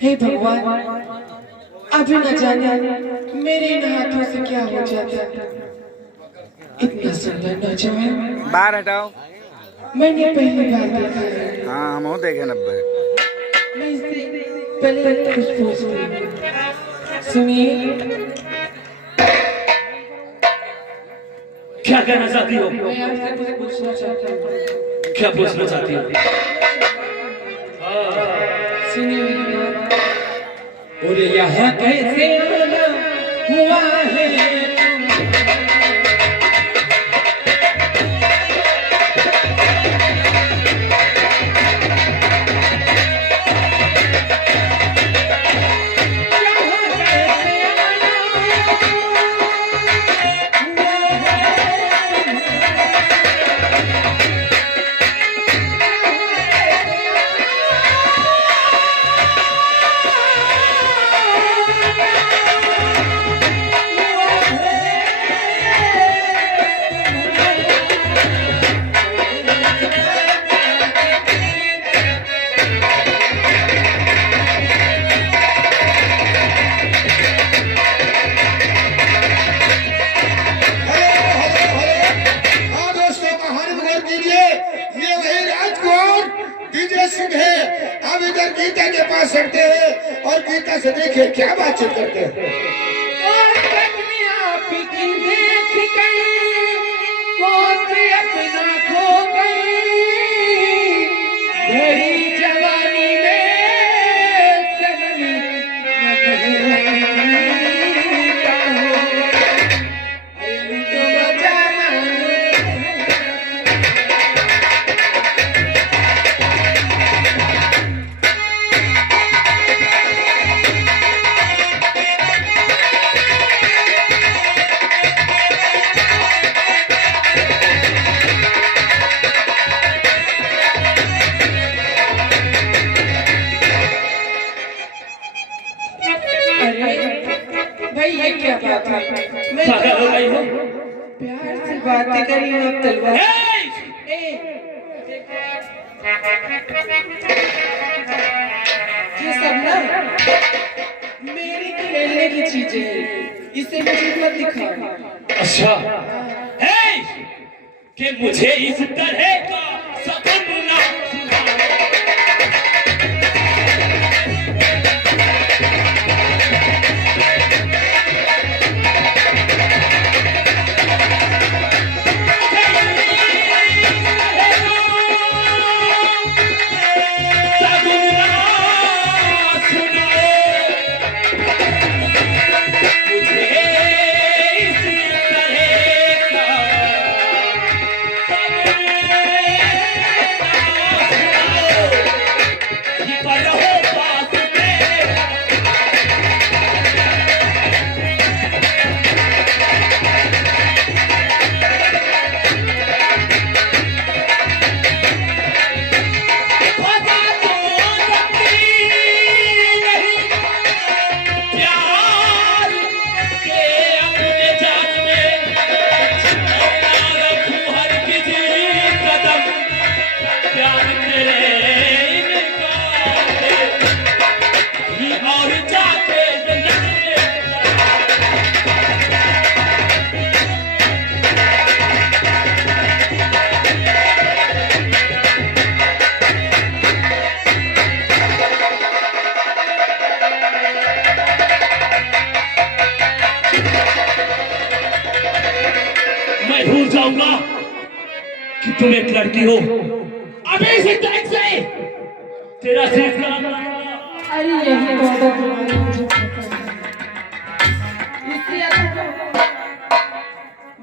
हे भगवान, अभी न जाने मेरे इन हाथों से क्या हो जाता। इतना सुंदर नौजवान बाहर हटाओ। मैंने पहली बार देखा है। हाँ हम हो देखे 90। मैं इससे पहले कुछ पूछती। सुनिए, क्या कहना चाहती हो? मैं आपसे कुछ पूछना चाहती हूँ। क्या पूछना चाहती हो? सुनिए मेरी बात। और यहाँ कैसे आना हुआ है? अब इधर गीता के पास चढ़ते हैं और गीता से देखे क्या बातचीत करते हैं। भाई ये क्या बात है? मैं प्यार से बातें करी आप तलवार। ये सब ना मेरी खेलने की चीजें हैं, इसे मुझे मत दिखाओ। अच्छा है कि मुझे इस तरह का सपना भूल जाऊंगा कि तुम एक लड़की हो। अभी से टाइम से तेरा सिलसिला अरे यही तो इसलिए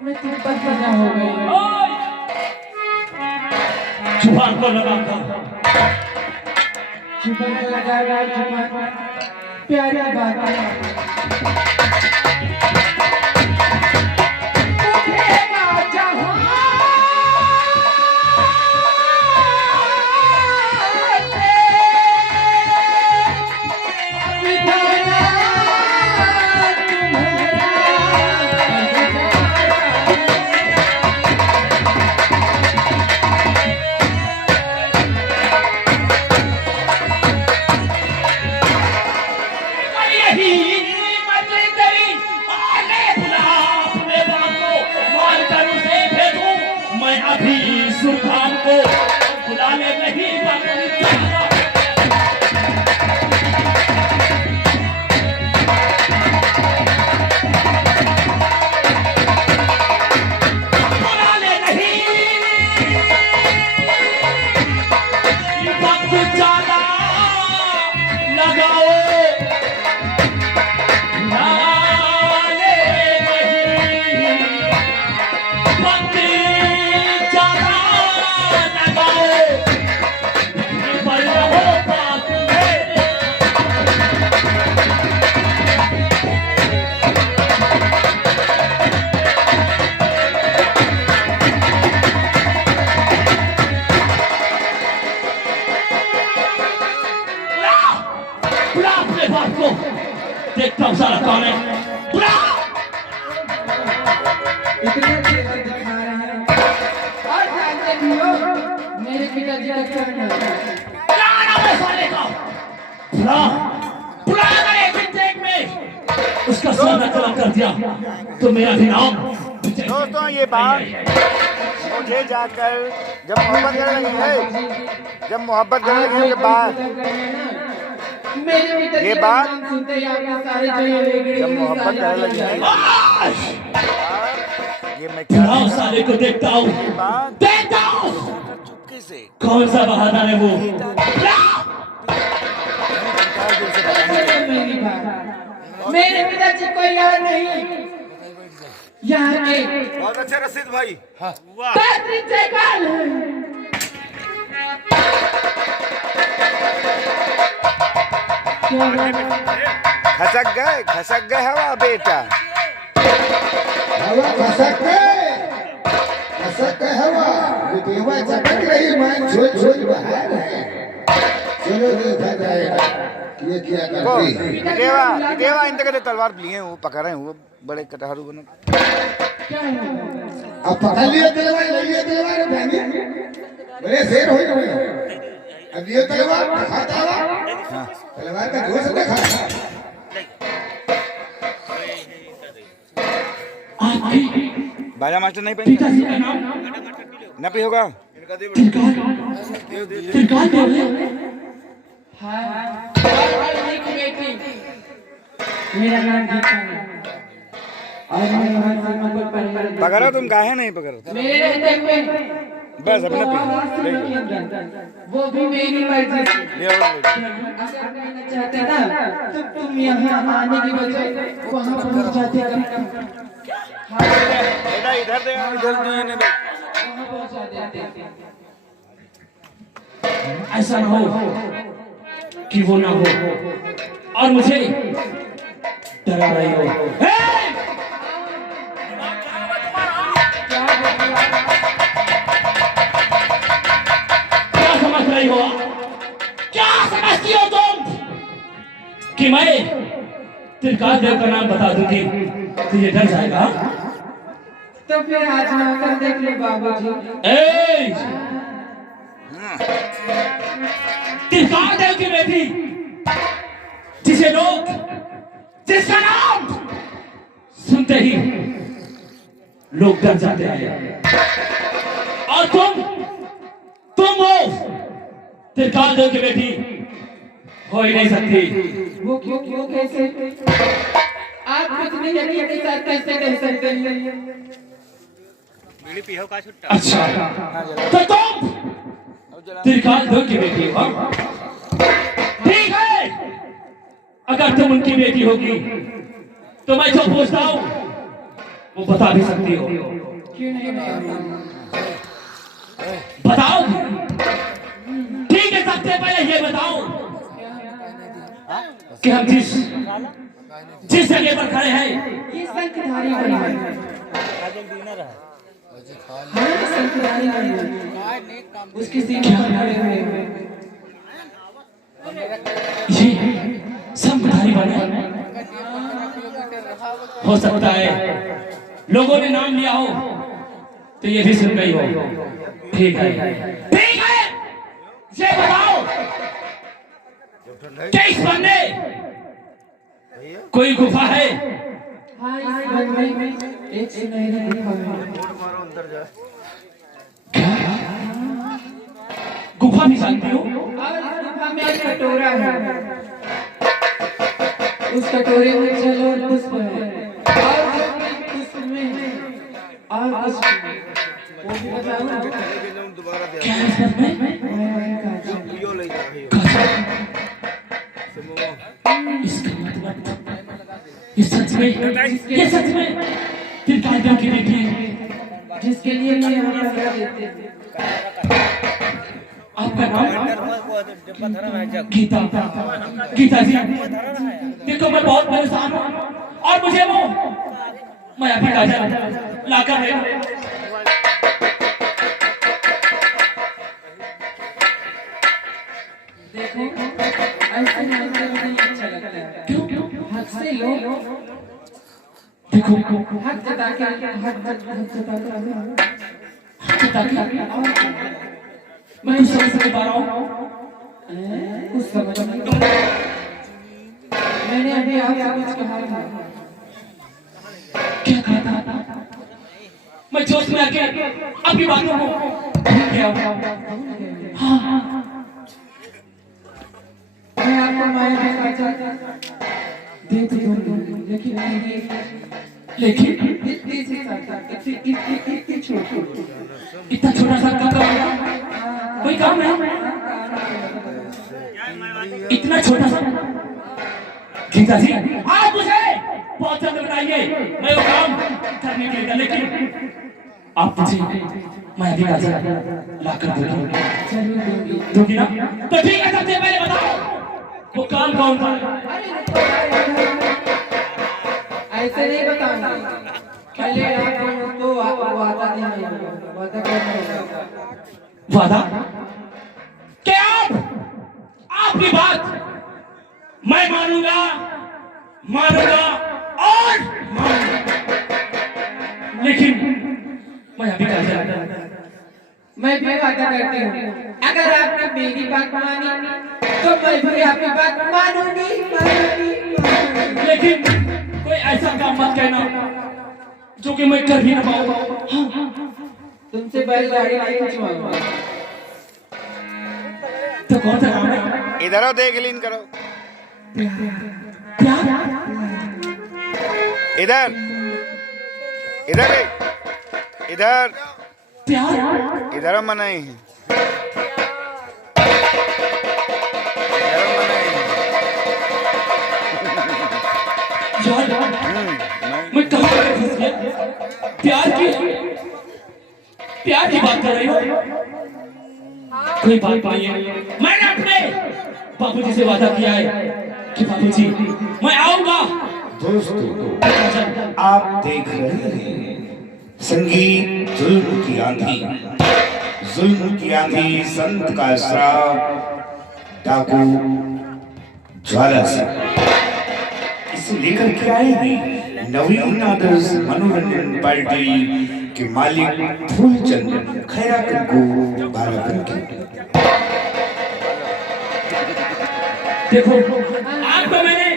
मैं तुम पर बना हो गई। जुबान को लगाता जुबान लगा जुबान प्यारी बात है। सारे बात को देखता हूँ सारा कौन है। बुला इतने तेज दिखा रहे हैं और जानते भी हो मेरे पिताजी का क्या नाम है? क्या नाम है साले का? बुला बुला अगर एक मिनट में उसका स्वागत कर दिया तो मेरा भी नाम दोस्तों ये बात मुझे जाकर जब मोहब्बत करने लगी है, जब मोहब्बत करने लगी है बाद मेरे पिताजी ये का बात नाम सुनते ही आपके सारे जो ये जब मोहब्बत करने लगी है ये मैं क्या बुलाओ साले को देखता हूँ देखता हूँ चुपके से कौन सा बहाना है वो। मेरी बात मेरे पिताजी को याद नहीं यहाँ के बहुत अच्छा रशीद भाई। हाँ पैतृक जयकाल है। खसक गए हवा बेटा। हवा खसक के हवा देवा चटक रही मैं झोल झोल बहा रहे। चलो देखा जाएगा ये क्या करती है। देवा इन तक तलवार लिए वो पकड़ रहे हैं वो बड़े कटहरू बने। अब पकड़ लिए तलवार बहनी बड़े शेर हो गए। अब ये तलवार दिखाता हुआ तलवार का धोस दिखा। बाजा मास्टर नहीं पहने न भी होगा। मेरा नाम गीता है और मैं वहाँ सीमा पर परिवार पकड़ो तुम काहे नहीं पकड़ो मेरे रहते हुए बस अपने वो भी मेरी मर्जी से ले अगर कहना चाहते ना तो तुम यहाँ आने की बजाय वहाँ पहुँच जाते बेटा इधर दे इधर नहीं ने वहाँ पहुँचा देते। ऐसा ना हो कि वो ना हो और मुझे डरा रही हो। क्या समझ रही हो? क्या समझती हो तुम कि मैं त्रिकाल देव का नाम बता दूंगी तो ये डर जाएगा? तो फिर आजमा कर देख ले बाबूजी। त्रिकाल देव की बेटी जिसे लोग जिसका नाम सुनते ही लोग डर जाते हैं और तुम हो त्रिकाल देव की बेटी हो ही नहीं सकती। वो कैसे आप कुछ नहीं यकीन के साथ कैसे कह सकते हैं? अच्छा तो तुम त्रिकाल देव की बेटी हो? ठीक है अगर तुम उनकी बेटी होगी तो मैं जो पूछता हूँ वो बता भी सकती हो। क्यों नहीं बताओ। ठीक है सबसे पहले ये बताओ कि हम जिस जगह पर खड़े हैं ये शंखधारी बनी है। हाँ, शंखधारी बनी है। उसकी सीमा पर खड़े हुए हैं। ये शंखधारी बने हो सकता है लोगों ने नाम लिया हो तो ये भी सुन गई हो। ठीक है ये बताओ क्या इस वन में कोई गुफा है? हाँ, इस वन में एक सुनहरी गुफा है। गुफा भी जानती हो? और इस गुफा में एक कटोरा है। उस कटोरे में जल और पुष्प है और पुष्प में और पुष्प में वो भी बताओ। क्या है सब में? इसका मतलब ये सच में त्रिकाल देव की बेटी है जिसके लिए हम लगा देते हैं। आपका नाम? गीता जी देखो मैं बहुत परेशान हूँ और मुझे वो मैं अपना राजा लाकर है। देखो ऐसे मानते हुए नहीं अच्छा लगता है। क्यों? हक से लो। देखो हक जता के मैं कुछ समझ नहीं पा रहा हूँ। कुछ समझ नहीं। मैंने अभी आपसे कुछ कहा था। क्या कहा था? मैं जोश में आके आपकी बातों को भूल गया। हाँ मैं आपको माया का काजल दे तो दूंगी, लेकिन इतनी सी साथ इतनी छोटी, इतना छोटा सा काम कोई काम नहीं। इतना छोटा सा गीता जी आप मुझे बहुत जल्द बताइए, मैं वो काम करने के लिए, लेकिन आप मुझे मैं अभी काजल ला कर दोगी ना? तो ठीक है, सबसे पहले बताओ वो काम कौन था? ऐसे नहीं बताऊंगा। पहले आपको वादा नहीं होगा, वादा करना होगा। वादा क्या? आपकी बात मैं मानूंगा और मानूंगा, लेकिन मैं अभी मैं भी वादा करती हूँ, अगर आपने मेरी बात मानी तो मैं भी आपकी बात मानूंगी। लेकिन कोई ऐसा काम मत कहना जो कि मैं कर ही ना पाऊँ। तुमसे बैलगाड़ी नहीं खिंचवाऊंगा। तो कौन सा काम है? इधर आओ, देख लीन करो। क्या? इधर इधर इधर प्यार? इधर मनाई है, मैं कहाँ फंस गया? प्यार की बात कर रही हो? कोई बात नहीं है। मैंने अपने बाबूजी से वादा किया है कि बाबूजी मैं आऊंगा। दोस्तों आप देख रहे हैं संगीत जुल्म की आंधी, जुल्म की आंधी, संत का श्राप, डाकू ज्वाला सिंह। इसे लेकर के आए हैं नवीन आदर्श मनोरंजन पार्टी के मालिक फूलचंद खैरा को बाराबंकी। देखो आपको मैंने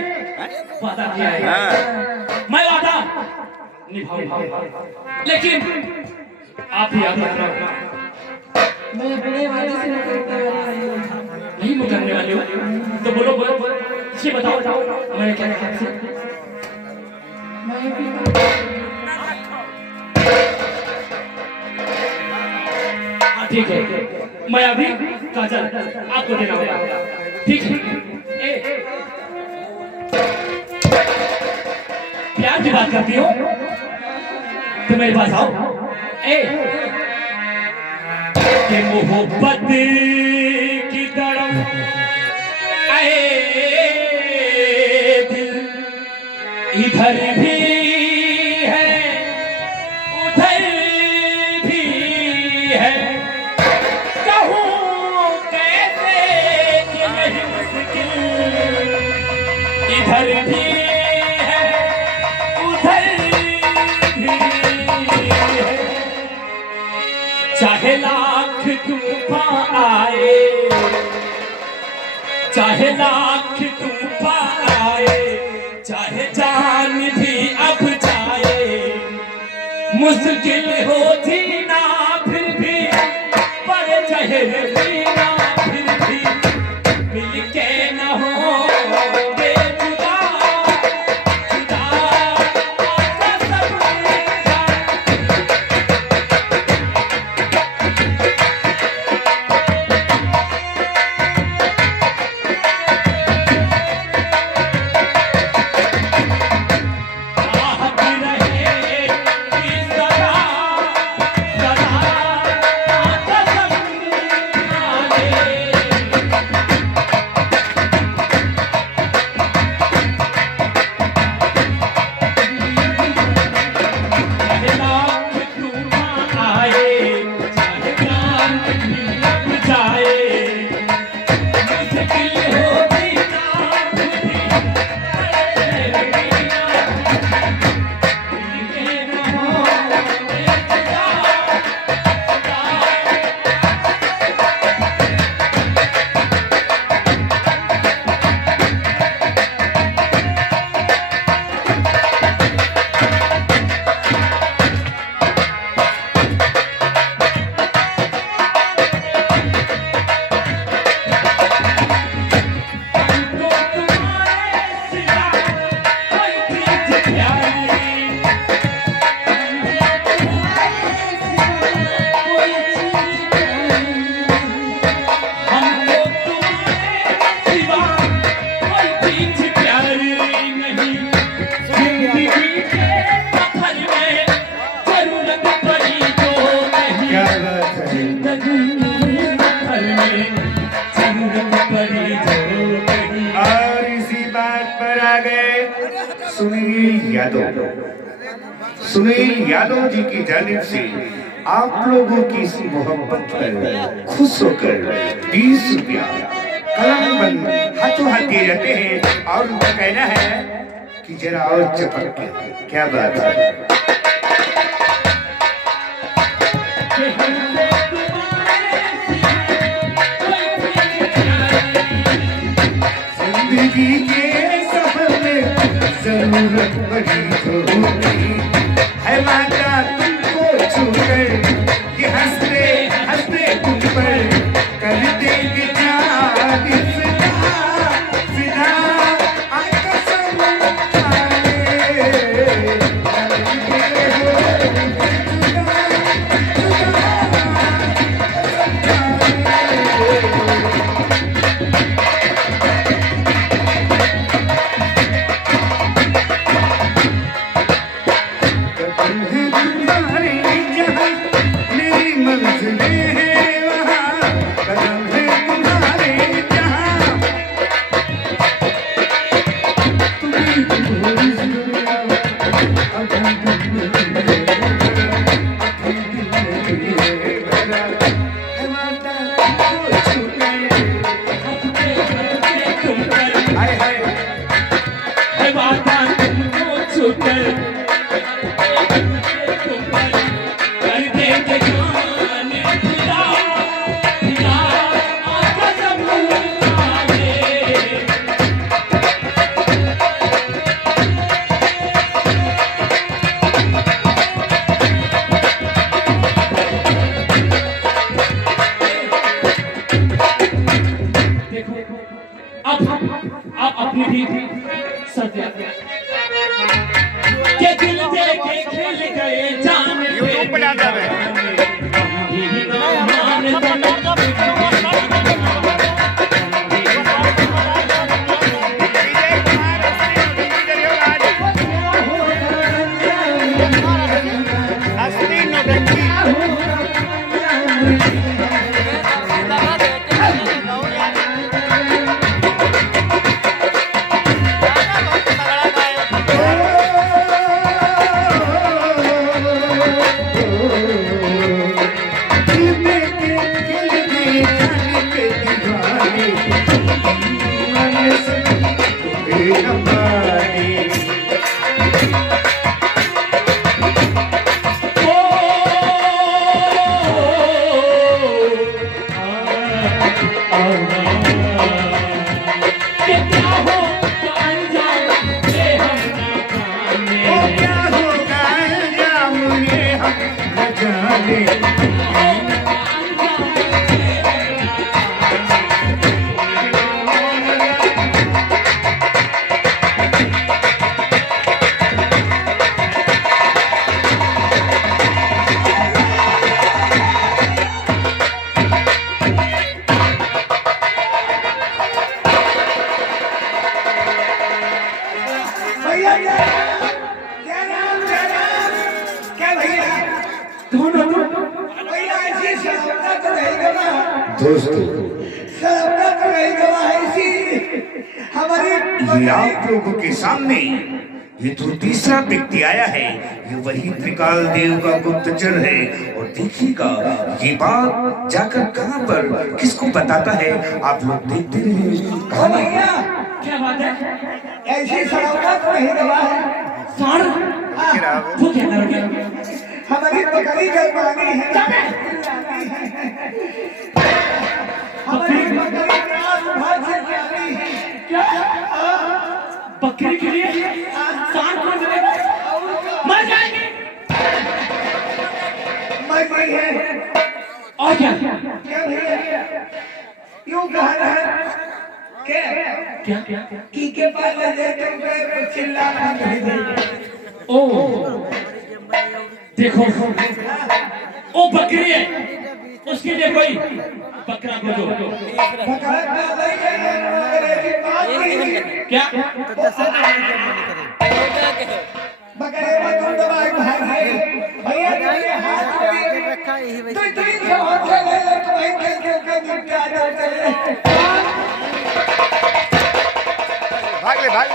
वादा किया है, मैं वादा निभाऊंगा, लेकिन आप ही याद रखना मैं अपने वाले से नहीं मुकरने वाले हो। तो बोलो ये बताओ मैं क्या कहा आपसे? हाँ ठीक है, मैं अभी काजल आपको देना होगा, ठीक है? प्यार की बात करती हो तो मेरे पास आओ। कि मोहब्बत की तरफ आए दिल, इधर भी है उधर भी है, कहूँ कैसे कि यही मुश्किल, इधर भी है उधर भी है, चाहे लाख तूफान आए, चाहे लाख तूफान आए, चाहे जान भी अब जाए, मुश्किल होती ना फिर भी, पर चाहे भी ना फिर भी, मिल के न हो जुदा, जुदा आपका सब चाहत रहे कि सदा सदा गए सुनील यादव। सुनील यादव जी की जानिब से आप लोगों की इस मोहब्बत पर खुश होकर 20 रुपया कलम बंद हाथों हाथ दिए जाते हैं और उनका कहना है कि जरा और चपक के। क्या बात है। जिंदगी के सफर में जरूरत बड़ी तो होगी है माता तुमको छूकर, ये हंसते हंसते तुम पर कर देंगे जान फिदा कसम आप अपनी भी सत्या के दिल दे के खेल गए जान यूट्यूब पे डाल रहा है। दोस्तों, ये आप लोगों के सामने ये जो तीसरा व्यक्ति आया है, ये वही त्रिकाल देव का गुप्तचर है। और देखिएगा ये बात जाकर कहां पर किसको बताता है, आप लोग देखते रहिए। क्या बात है? ऐसी सड़क नहीं दबा है। साड़ वो क्या कर गया? हमारी बकरी जलवानी है। हमारी बकरी रात भर से जानी है। क्या बकरी के लिए सांड को मिलेगा? मर जाएगी। मर गई है। और क्या? क्या भैया यूं कहा है क्या क्या की के पास ले जाते हुए चिल्लाना नहीं देंगे। ओ देखो ओ बकरी है, उसके लिए कोई बकरा को दो। क्या बकरे में तुम दवाई भाई भैया तेरे हाथ में रखा है तो तीन सौ ले ले तो भाई के निपटा दो चले भाग ले भाग।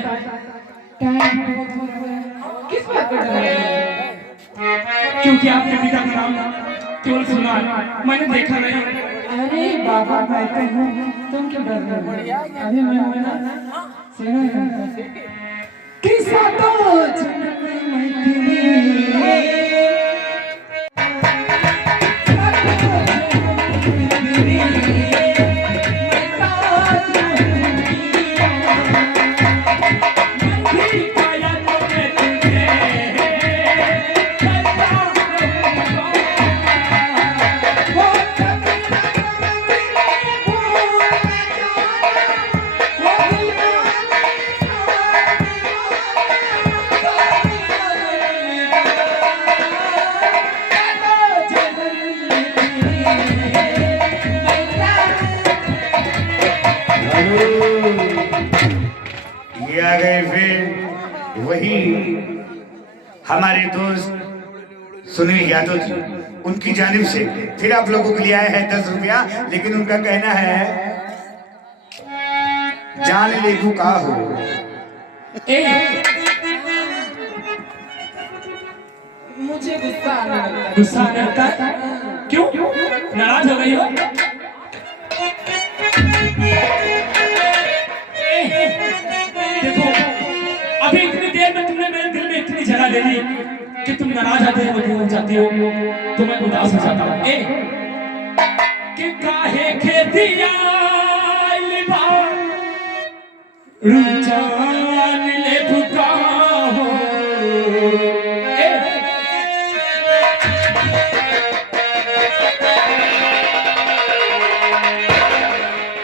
टाइम बहुत हो रहा है। किस बात पर डर रहे हैं? क्योंकि आपके पिता का नाम केवल सुना है, मैंने देखा नहीं। अरे बाबा मैं तो हूँ, तुम क्यों डर रहे हो? अरे मैं हूँ ना, सुनो ना। किस्सा तो जन्म में थी, ये आ गए फिर वही हमारे दोस्त सुनील यादव जी, उनकी जानिब से फिर आप लोगों के लिए आया है 10 रुपया। लेकिन उनका कहना है जान ले का हो। मुझे गुस्सा आने लगता है। गुस्सा आने लगता है? क्यों? नाराज हो गई हो? देखो, अभी इतनी देर में तुमने मेरे दिल में इतनी जगह ले ली कि तुम नाराज आते हो जाती हो, तो मैं उदास हो जाता हूँ। कि काहे खेतिया रुझान ले भुका हो।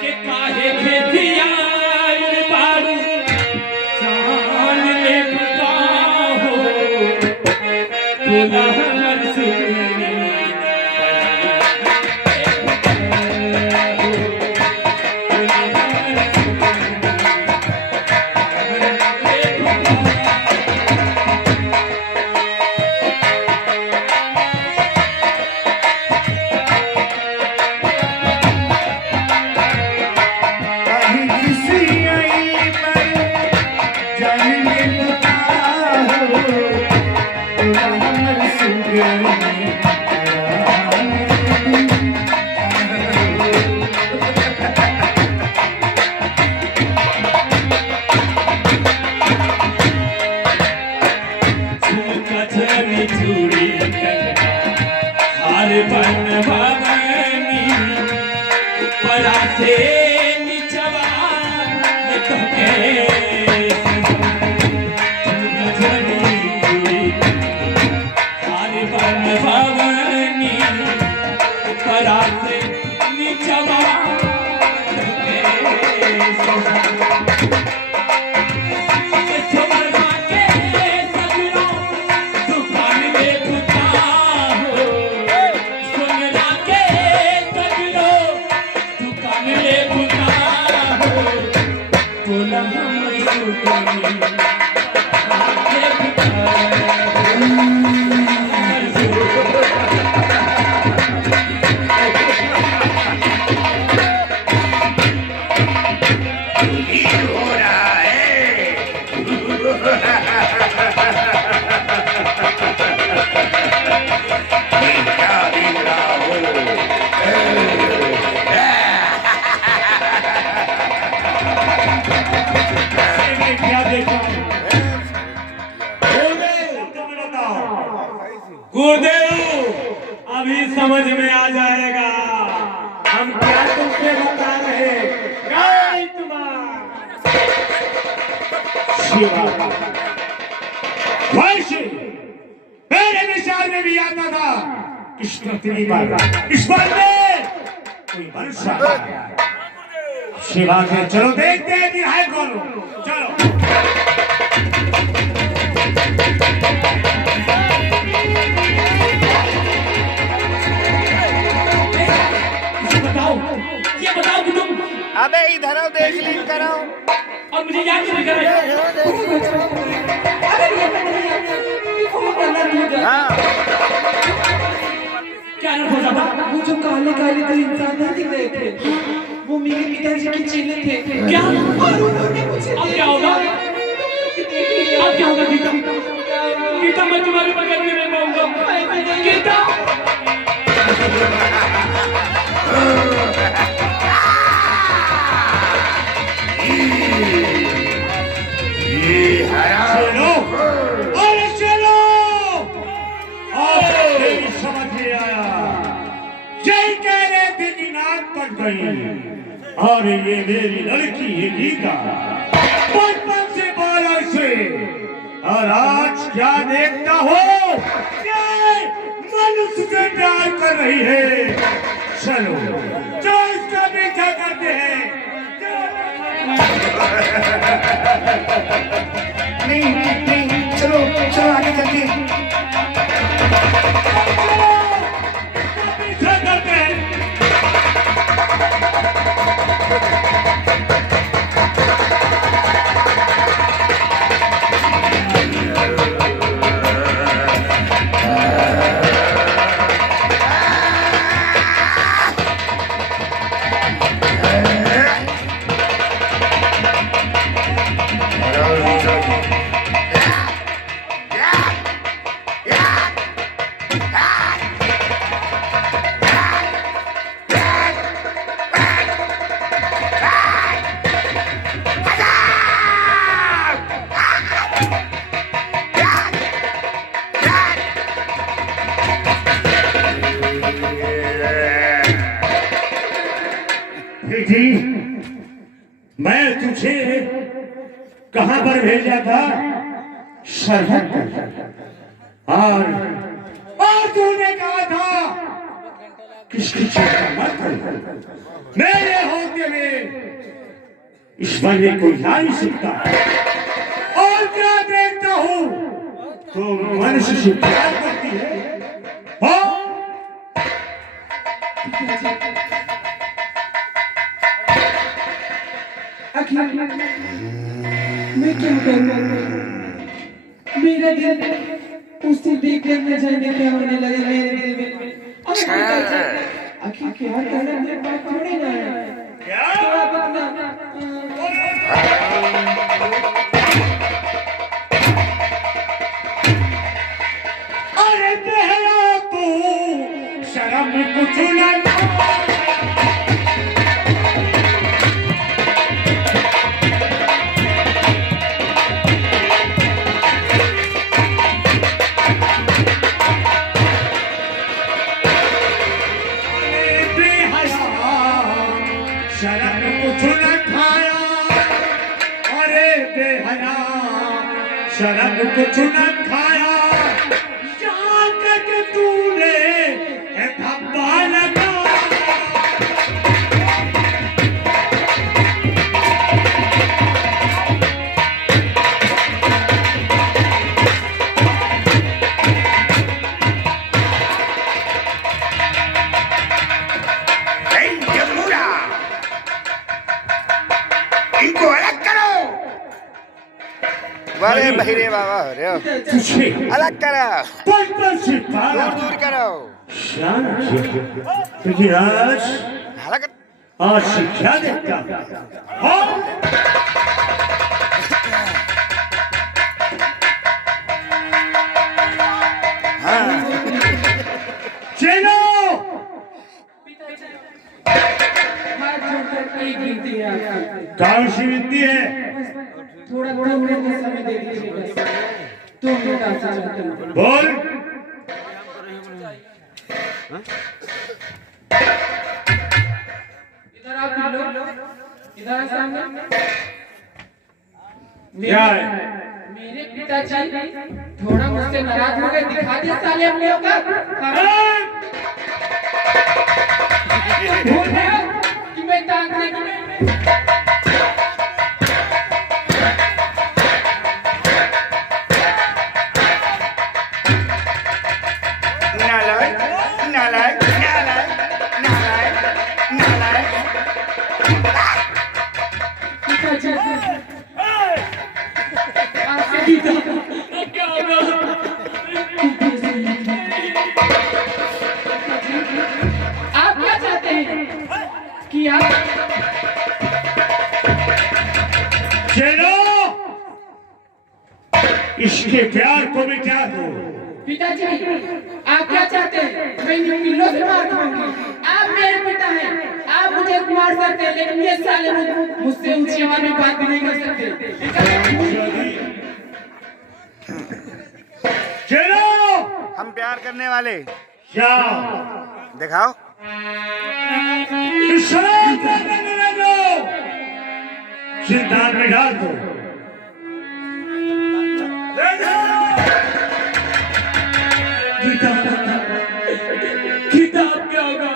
कि काहे खेतिया जान ले भुका हो। बोला हमर सुनी गुरुदेव, अभी समझ में आ जाएगा हम क्या तुमसे बता रहे। मेरे विचार में भी आता था कृष्ण तेरी बात इस बार में कोई मनुष्य शिवा के चलो देखते हैं कि है कौन। चलो ये बताओ कि तुम अबे इधर आओ, देख लीन कराओ और मुझे याद नहीं कर रहे। हाँ क्या हो जाता? वो जो काले काले तो इंसान नहीं दिख रहे थे, वो मेरे पिताजी के चेले थे। क्या? और उन्होंने मुझे अब क्या होगा? बाद क्या होगा गीता? गीता मैं तुम्हारे बगैर नहीं रह पाऊंगा गीता। चलो अरे चलो समझ में आया जय कह रहे थे कि नाक कट गई और ये मेरी लड़की है गीता बचपन से बालक से और आज क्या देखता हो मनुष्य से प्यार कर रही है। चलो जो इसका पीछा करते हैं। नहीं चलो चलो आगे चलते पीछा करते हैं। बेटी मैं तुझे कहां पर भेजा था? सरहद पर। और तूने कहा था किसकी चिंता मत कर, मेरे होते में इस बंदे को जा नहीं सकता। और क्या देखता हूं तो मनुष्य से प्यार करती है। आखिर मैं क्या करूं? मेरा दिल उसे देखकर न जाने क्या होने लगा मेरे दिल में। आखिर क्या करना मेरे पास थोड़ी ना है। तो आप अपना अरे बहरा तू शर्म कुछ न शर्म कुछ न खाया। अरे बेहया शर्म कुछ न खाया। यहाँ तक तूने धब्बा लगा। इनको अलग करो। वारे बहिरे बाबा तुझे अलग करो, बचपन से दूर दूर करो। तुझे आज अलग शिक्षा देता चलो। कौन सी विनती है? थोड़ा समय दे दीजिए तो मैं चाहता हूं। बोल। इधर आप लोग इधर सामने। क्या है? मेरे पिताजी थोड़ा मुझसे नाराज हो गए। दिखा दिया साले हम लोग कि मैं ताकने की नालायक नालायक नालायक नालायक नालायक। पिताजी आपसे गीता क्या होगा? आप क्या चाहते हैं कि आप इसके प्यार को मिटा दो। पिताजी आप क्या चाहते हैं? मैं इन पिल्लों से मार खाऊंगी। आप मेरे पिता हैं, आप मुझे मार सकते हैं, लेकिन ये साले मुझसे ऊंची आवाज में बात भी नहीं कर सकते। चलो हम प्यार करने वाले जाओ दिखाओ। शराब का करने दो, जिंदान में डाल दो। ले जाओ। गीता गीता अब क्या होगा?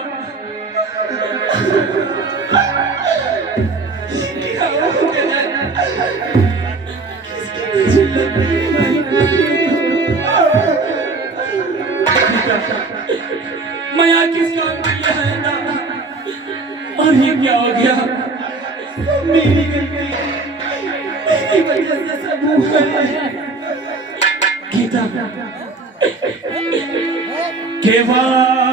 मैं यहाँ किस काम के लिए आया था और ये क्या हो गया? मेरी गलती, मेरी वजह से सब हुआ है। गीता केवल